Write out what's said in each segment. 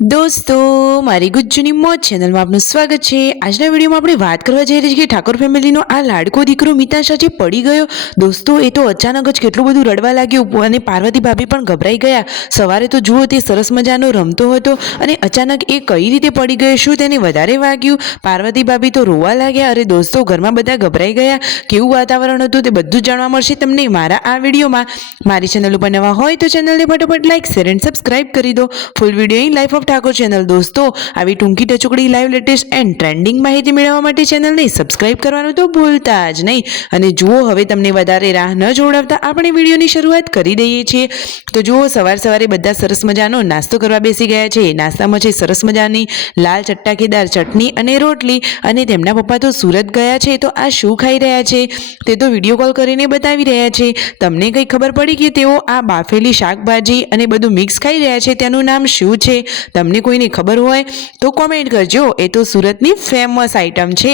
દોસ્તો મારી ગુજ્જુની મોજ ચેનલમાં આપનું સ્વાગત છે। આજના વિડીયોમાં આપણે વાત કરવા જઈ રહી છીએ કે ઠાકોર ફેમિલીનો આ લાડકો દીકરો મિતાંશ આજે પડી ગયો। દોસ્તો એ તો અચાનક જ કેટલું બધું રડવા લાગ્યું અને પાર્વતી ભાભી પણ ગભરાઈ ગયા। સવારે તો જુઓ તે સરસ મજાનો રમતો હતો અને અચાનક એ કઈ રીતે પડી ગયો, શું તેને વધારે વાગ્યું? પાર્વતી ભાભી તો રોવા લાગ્યા। અરે દોસ્તો ઘરમાં બધા ગભરાઈ ગયા। કેવું વાતાવરણ હતું તે બધું જાણવા મળશે તમને મારા આ વિડીયોમાં। મારી ચેનલ ઉપર નવા હોય તો ચેનલને ફટાફટ લાઈક શેર એન્ડ સબસ્ક્રાઇબ કરી દો। Full video in life of Thakor channel. દોસ્તો આવી ટૂંકી ટચુકડી લાઈવ લેટેસ્ટ એન્ડ ટ્રેન્ડિંગ માહિતી મેળવવા માટે ચેનલને સબસ્ક્રાઇબ કરવાનું તો ભૂલતા જ નહીં। અને જુઓ હવે તમને વધારે રાહ ન જોડાવતા આપણે વિડીયોની શરૂઆત કરી દઈએ છીએ। તો જુઓ સવારે બધા સરસ મજાનો નાસ્તો કરવા બેસી ગયા છે। નાસ્તામાં છે સરસ મજાની લાલ ચટાકેદાર ચટણી અને રોટલી। અને તેમના પપ્પા તો સુરત ગયા છે તો આ શું ખાઈ રહ્યા છે તે તો વિડીયો કોલ કરીને બતાવી રહ્યા છે। તમને કંઈ ખબર પડી કે તેઓ આ બાફેલી શાકભાજી અને બધું મિક્સ ખાઈ રહ્યા છે તેનું નામ શું છે? તમને કોઈને ખબર હોય તો કોમેન્ટ કરજો। એ તો સુરતની ફેમસ આઈટમ છે,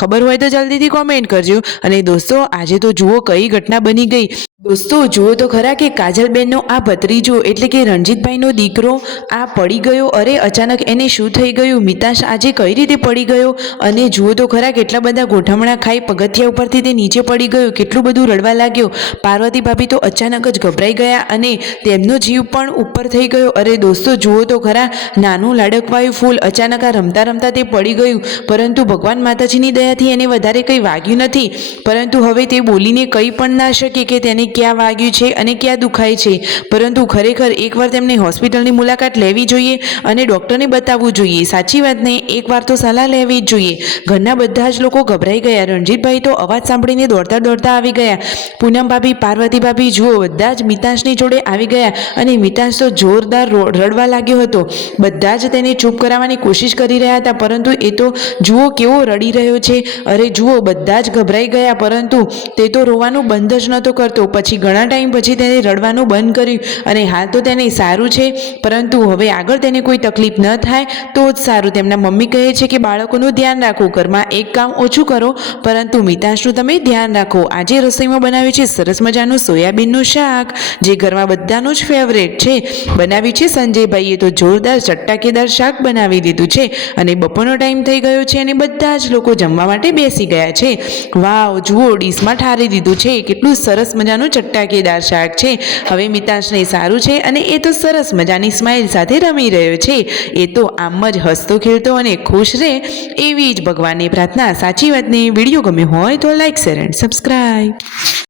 ખબર હોય તો જલ્દીથી કોમેન્ટ કરજો। અને દોસ્તો આજે તો જુઓ કઈ ઘટના બની ગઈ। દોસ્તો જુઓ તો ખરા કે કાજલબેનનો આ ભત્રીજો એટલે કે રણજીતભાઈનો દીકરો આ પડી ગયો। અરે અચાનક એને શું થઈ ગયું? મિતાંશ આજે કઈ રીતે પડી ગયો? અને જુઓ તો ખરા કેટલા બધા ગોઠમણા ખાઈ પગથિયા ઉપરથી તે નીચે પડી ગયો, કેટલું બધું રડવા લાગ્યો। પાર્વતી ભાભી તો અચાનક જ ગભરાઈ ગયા અને તેમનો જીવ પણ ઉપર થઈ ગયો। અરે દોસ્તો જુઓ તો ખરા નાનું લાડકવાયું ફૂલ અચાનક આ રમતા રમતા તે પડી ગયું, પરંતુ ભગવાન માતાજીની દયાથી એને વધારે કંઈ વાગ્યું નથી। પરંતુ હવે તે બોલીને કંઈ પણ ના શકે કે તેને ક્યાં વાગ્યું છે અને ક્યાં દુખાય છે। પરંતુ ખરેખર એકવાર તેમને હોસ્પિટલની મુલાકાત લેવી જોઈએ અને ડૉક્ટરને બતાવવું જોઈએ। સાચી વાત ને, એકવાર તો સલાહ લેવી જ જોઈએ। ઘરના બધા જ લોકો ગભરાઈ ગયા। રણજીતભાઈ તો અવાજ સાંભળીને દોડતા આવી ગયા। પૂનમ ભાભી, પાર્વતી ભાભી જુઓ બધા જ મિતાંશની જોડે આવી ગયા અને મિતાંશ તો જોરદાર રડવા લાગ્યો હતો। બધા જ તેને ચૂપ કરાવવાની કોશિશ કરી રહ્યા હતા, પરંતુ એ તો જુઓ કેવો રડી રહ્યો છે। અરે જુઓ બધા જ ગભરાઈ ગયા, પરંતુ તે તો રોવાનું બંધ જ નહોતો કરતો। પછી ઘણા ટાઈમ પછી તેને રડવાનું બંધ કર્યું અને હાલ તો તેને સારું છે, પરંતુ હવે આગળ તેને કોઈ તકલીફ ન થાય તો જ સારું। તેમના મમ્મી કહે છે કે બાળકોનું ધ્યાન રાખો, ઘરમાં એક કામ ઓછું કરો, પરંતુ મિતાંશનું તમે ધ્યાન રાખો। આજે રસોઈમાં બનાવ્યું છે સરસ મજાનું સોયાબીનનું શાક, જે ઘરમાં બધાનું જ ફેવરેટ છે। બનાવ્યું છે સંજયભાઈએ તો જોરદાર ચટાકેદાર શાક બનાવી દીધું છે અને બપોરનો ટાઈમ થઈ ગયો છે અને બધા જ લોકો જમવા માટે બેસી ગયા છે। વાવ, જુઓ ડીશમાં ઠારી દીધું છે, કેટલું સરસ મજાનું ચટાકેદાર શાક છે। હવે મિતાંશને સારું છે અને એ તો સરસ મજાની સ્માઇલ સાથે રમી રહ્યો છે। એ તો આમ જ હસતો ખેલતો અને ખુશ રહે એવી જ ભગવાનની પ્રાર્થના। સાચી વાતને, વિડીયો ગમ્યો હોય તો લાઈક શેર એન્ડ સબસ્ક્રાઈબ।